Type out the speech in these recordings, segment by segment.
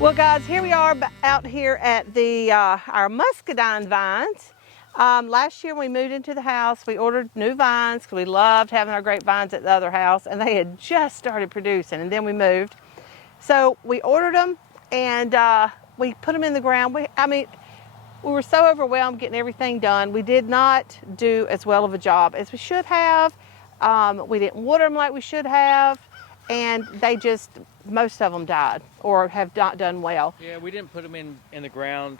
Well guys, here we are out here at the our muscadine vines. Last year when we moved into the house, we ordered new vines because we loved having our grapevines at the other house, and they had just started producing, and then we moved. So we ordered them and we put them in the ground. We were so overwhelmed getting everything done. We did not do as well of a job as we should have. We didn't water them like we should have, and they just, most of them died or have not done well. Yeah, we didn't put them in the ground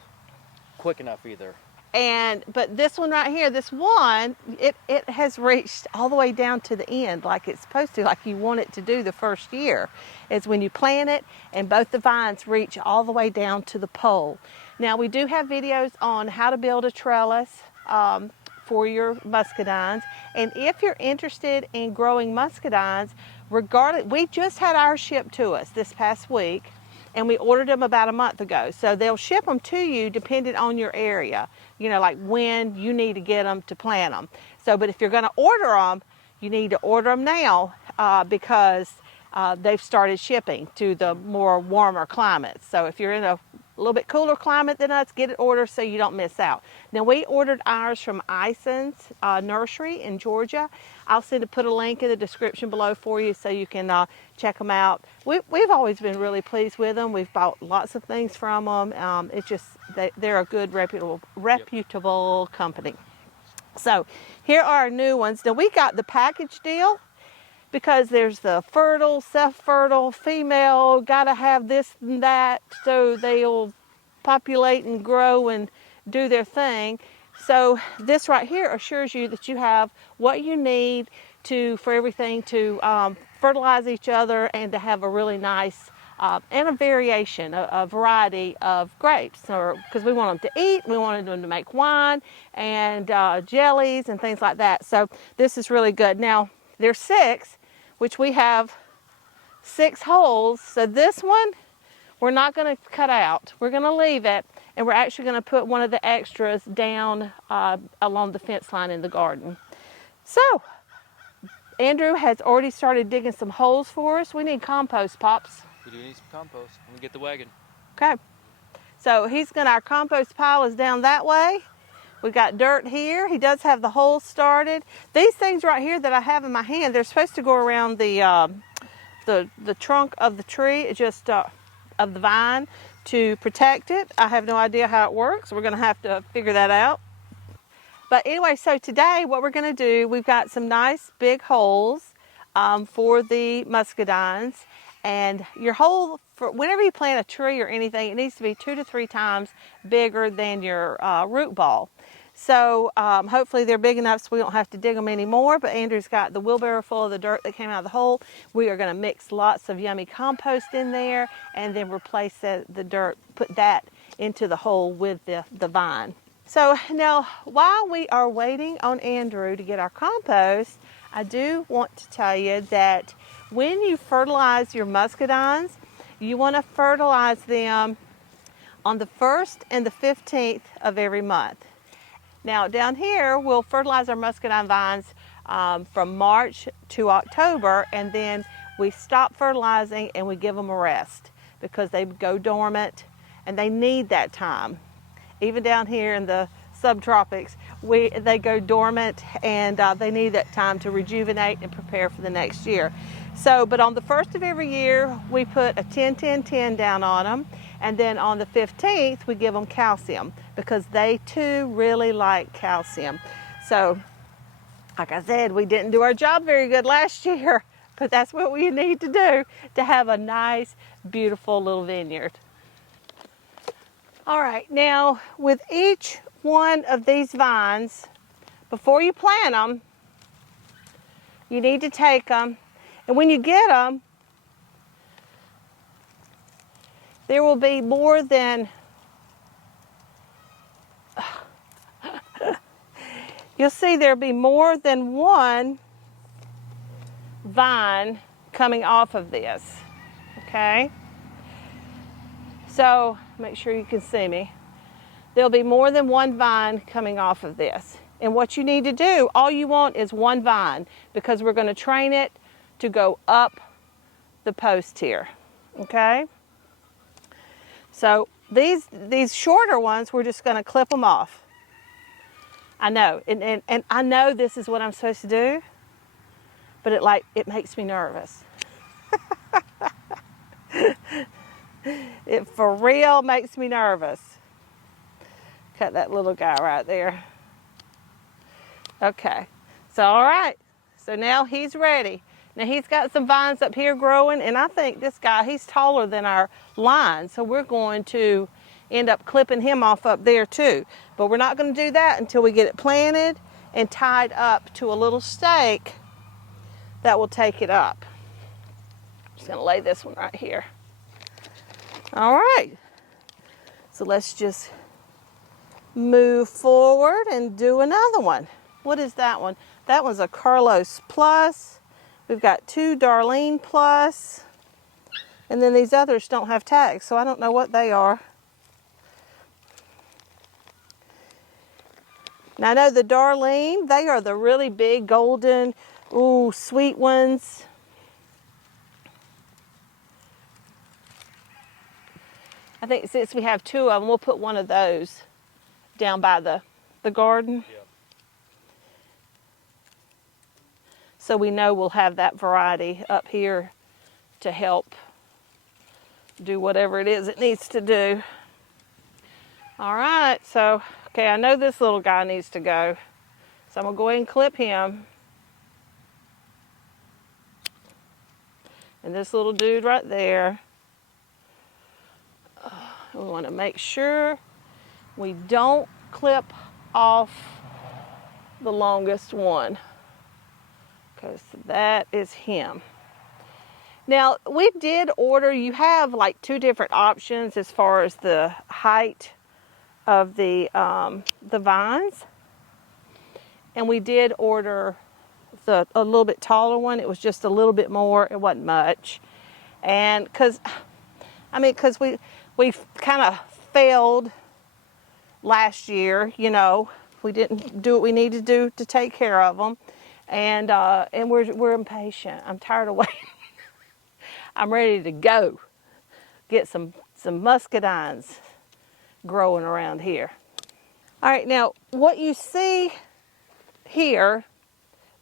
quick enough either. But this one right here, this one, it has reached all the way down to the end like it's supposed to, like you want it to do the first year. Is when you plant it and both the vines reach all the way down to the pole. Now we do have videos on how to build a trellis for your muscadines, and if you're interested in growing muscadines, regardless, we just had ours shipped to us this past week, and we ordered them about a month ago. So they'll ship them to you depending on your area, you know, like when you need to get them to plant them. So, but if you're going to order them, you need to order them now because they've started shipping to the more warmer climates. So if you're in a little bit cooler climate than us, get it ordered so you don't miss out. Now we ordered ours from Ison's nursery in Georgia. I'll put a link in the description below for you so you can check them out. We've always been really pleased with them. We've bought lots of things from them. It's just they're a good reputable company. So here are our new ones. Now we got the package deal because there's the fertile, self-fertile, female, gotta have this and that so they'll populate and grow and do their thing. So this right here assures you that you have what you need for everything to fertilize each other and to have a really nice and a variation, a variety of grapes. Because we want them to eat, we wanted them to make wine and jellies and things like that. So this is really good. Now there's 6, which we have 6 holes. So this one, we're not going to cut out. We're going to leave it, and we're actually going to put one of the extras down along the fence line in the garden. So, Andrew has already started digging some holes for us. We need compost, Pops. We do need some compost. Let me get the wagon. Okay. So our compost pile is down that way. We've got dirt here. He does have the holes started. These things right here that I have in my hand, they're supposed to go around the trunk of the tree, just of the vine, to protect it. I have no idea how it works. We're going to have to figure that out. But anyway, so today what we're going to do, we've got some nice big holes for the muscadines. And your hole, whenever you plant a tree or anything, it needs to be 2 to 3 times bigger than your root ball. So hopefully they're big enough so we don't have to dig them anymore. But Andrew's got the wheelbarrow full of the dirt that came out of the hole. We are going to mix lots of yummy compost in there and then replace the dirt, put that into the hole with the vine. So now while we are waiting on Andrew to get our compost, I do want to tell you that when you fertilize your muscadines, you want to fertilize them on the 1st and the 15th of every month. Now down here, we'll fertilize our muscadine vines from March to October, and then we stop fertilizing and we give them a rest because they go dormant and they need that time. Even down here in the subtropics, they go dormant and they need that time to rejuvenate and prepare for the next year. So, but on the 1st of every year, we put a 10-10-10 down on them. And then on the 15th, we give them calcium because they too really like calcium. So, like I said, we didn't do our job very good last year, but that's what we need to do to have a nice, beautiful little vineyard. All right, now with each one of these vines, before you plant them, you need to take them, and when you get them, there will be more than, you'll see there'll be more than one vine coming off of this, okay? So, make sure you can see me. There'll be more than one vine coming off of this. And what you need to do, all you want is one vine because we're going to train it to go up the post here, okay? So these shorter ones, we're just going to clip them off. I know, and I know this is what I'm supposed to do, but it makes me nervous. It for real makes me nervous. Cut that little guy right there. Okay, so all right, so now he's ready. Now he's got some vines up here growing, and I think this guy, he's taller than our line, so we're going to end up clipping him off up there too. But we're not going to do that until we get it planted and tied up to a little stake that will take it up. I'm just going to lay this one right here. All right, so let's just move forward and do another one. What is that one? That one's a Carlos Plus. We've got 2 Darlene Plus. And then these others don't have tags, so I don't know what they are. Now I know the Darlene, they are the really big golden, ooh, sweet ones. I think since we have 2 of them, we'll put one of those down by the garden. Yeah. So we know we'll have that variety up here to help do whatever it is it needs to do. All right, so, okay, I know this little guy needs to go. So I'm gonna go ahead and clip him. And this little dude right there. We wanna make sure we don't clip off the longest one, because that is him. Now, we did order, you have like 2 different options as far as the height of the vines. And we did order a little bit taller one. It was just a little bit more, it wasn't much. And because we kind of failed last year, you know, we didn't do what we needed to do to take care of them. And we're impatient. I'm tired of waiting. I'm ready to go get some muscadines growing around here. All right, now what you see here,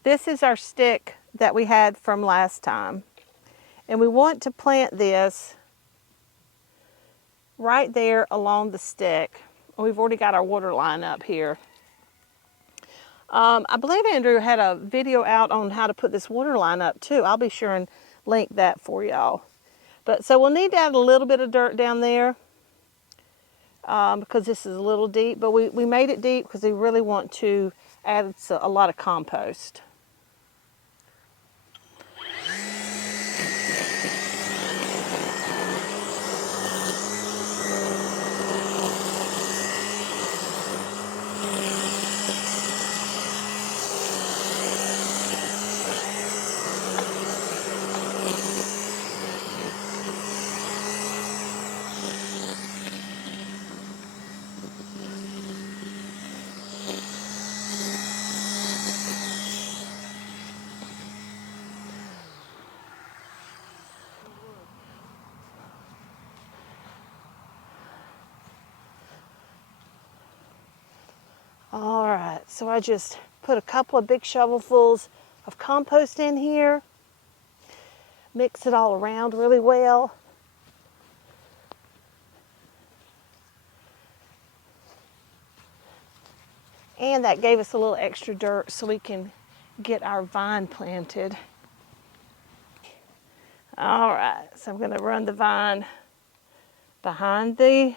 this is our stick that we had from last time. And we want to plant this right there along the stick. We've already got our water line up here. I believe Andrew had a video out on how to put this water line up too. I'll be sure and link that for y'all. But so we'll need to add a little bit of dirt down there because this is a little deep. But we made it deep because we really want to add a lot of compost. All right, so I just put a couple of big shovelfuls of compost in here. Mix it all around really well. And that gave us a little extra dirt so we can get our vine planted. All right, so I'm gonna run the vine behind the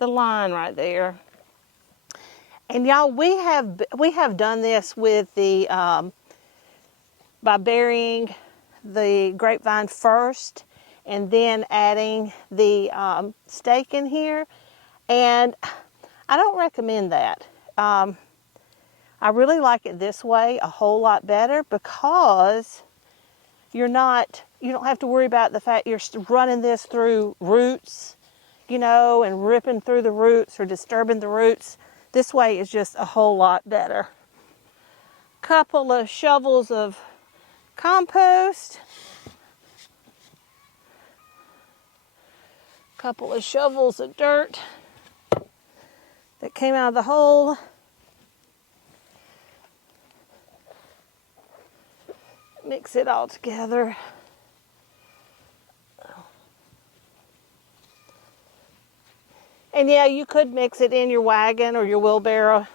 line right there. And y'all, we have done this with the by burying the grapevine first and then adding the stake in here, and I don't recommend that. I really like it this way a whole lot better because you don't have to worry about the fact you're running this through roots, you know, and ripping through the roots or disturbing the roots. This way is just a whole lot better. Couple of shovels of compost. couple of shovels of dirt that came out of the hole. Mix it all together. And yeah, you could mix it in your wagon or your wheelbarrow.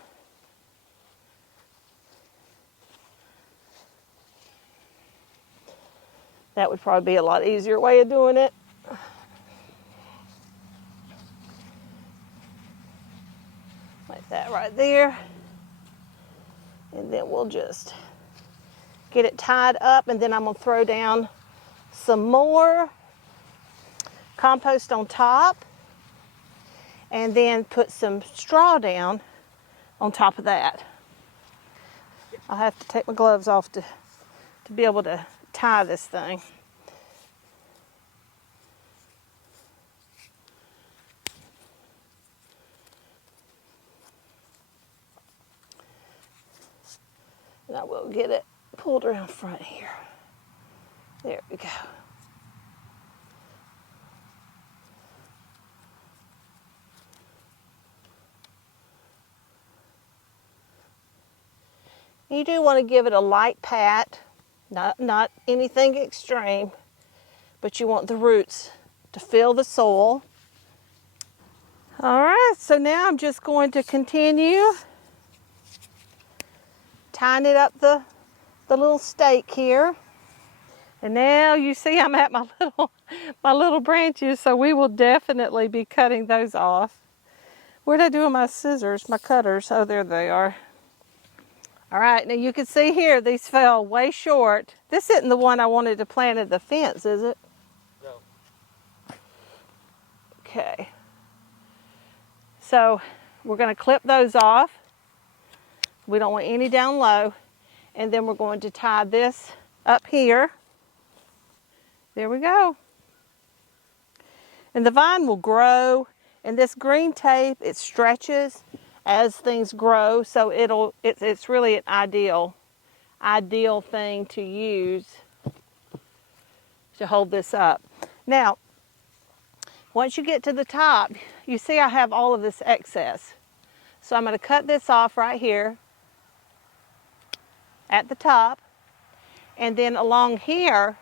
That would probably be a lot easier way of doing it. Like that right there. And then we'll just get it tied up, and then I'm gonna throw down some more compost on top, and then put some straw down on top of that. I'll have to take my gloves off to be able to tie this thing. And I will get it pulled around front here. There we go. You do want to give it a light pat, not anything extreme, but you want the roots to fill the soil. All right, so now I'm just going to continue tying it up the little stake here. And now you see I'm at my little branches, so we will definitely be cutting those off. Where'd I do with my scissors, my cutters? Oh, there they are. All right, now you can see here, these fell way short. This isn't the one I wanted to plant at the fence, is it? No. Okay. So we're going to clip those off. We don't want any down low. And then we're going to tie this up here. There we go. And the vine will grow. And this green tape, it stretches as things grow, so it's really an ideal thing to use to hold this up. Now, once you get to the top, you see I have all of this excess. So I'm going to cut this off right here at the top, and then along here,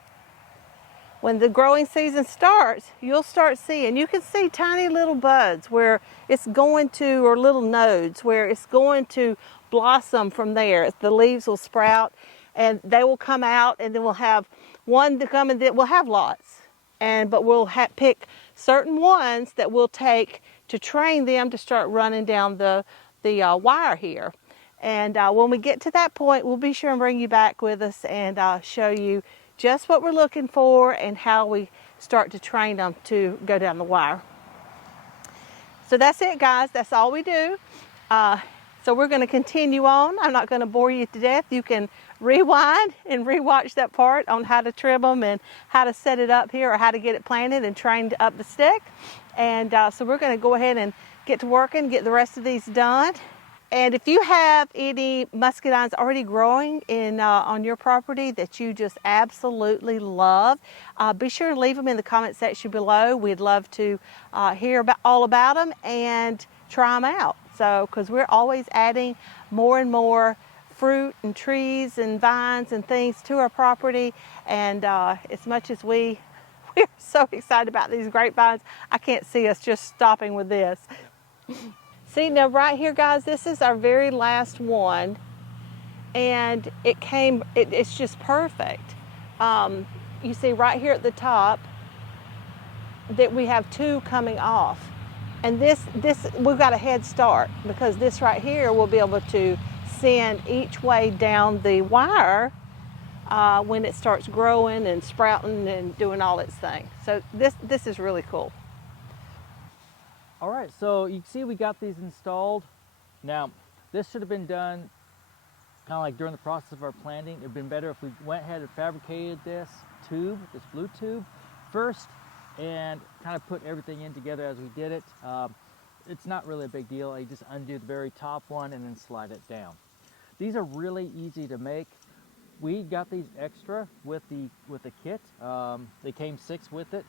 when the growing season starts, you'll start seeing, you can see tiny little buds where it's going to, or little nodes where it's going to blossom from there. The leaves will sprout and they will come out, and then we'll have one to come, and then we'll have lots. But we'll pick certain ones that we'll take to train them to start running down the wire here. And when we get to that point, we'll be sure and bring you back with us and show you just what we're looking for and how we start to train them to go down the wire. So that's it, guys. That's all we do. So we're going to continue on. I'm not going to bore you to death. You can rewind and rewatch that part on how to trim them and how to set it up here, or how to get it planted and trained up the stick. And so we're going to go ahead and get to working, get the rest of these done. And if you have any muscadines already growing on your property that you just absolutely love, be sure to leave them in the comment section below. We'd love to hear all about them and try them out. So, because we're always adding more and more fruit and trees and vines and things to our property. And as much as we're so excited about these grapevines, I can't see us just stopping with this. See, now right here, guys, this is our very last one, and it's just perfect. You see right here at the top that we have two coming off. And this we've got a head start, because this right here will be able to send each way down the wire when it starts growing and sprouting and doing all its thing. So this is really cool. All right, so you can see we got these installed. Now, this should have been done kind of like during the process of our planting. It would have been better if we went ahead and fabricated this blue tube first, and kind of put everything in together as we did it. It's not really a big deal. You just undo the very top one and then slide it down. These are really easy to make. We got these extra with the kit. They came 6 with it.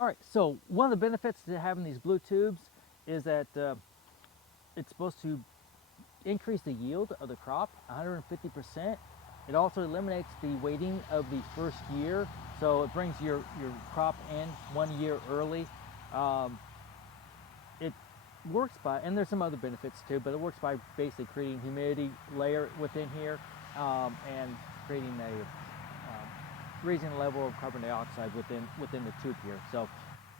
All right, so one of the benefits to having these blue tubes is that it's supposed to increase the yield of the crop 150%. It also eliminates the waiting of the first year, so it brings your crop in 1 year early. It works by, and there's some other benefits too, but it works by basically creating humidity layer within here and creating a raising the level of carbon dioxide within the tube here. So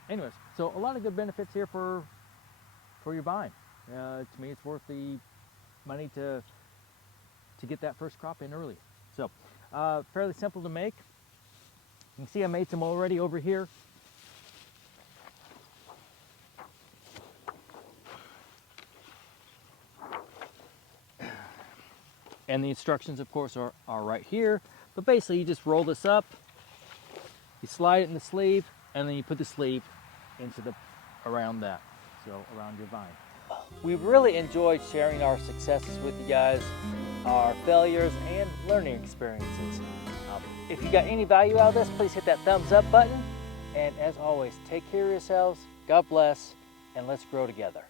anyways, so a lot of good benefits here for your vine. To me, it's worth the money to get that first crop in early. So fairly simple to make. You can see I made some already over here. And the instructions, of course, are right here. But basically, you just roll this up, you slide it in the sleeve, and then you put the sleeve into around that, so around your vine. We really enjoyed sharing our successes with you guys, our failures and learning experiences. If you got any value out of this, please hit that thumbs up button. And as always, take care of yourselves, God bless, and let's grow together.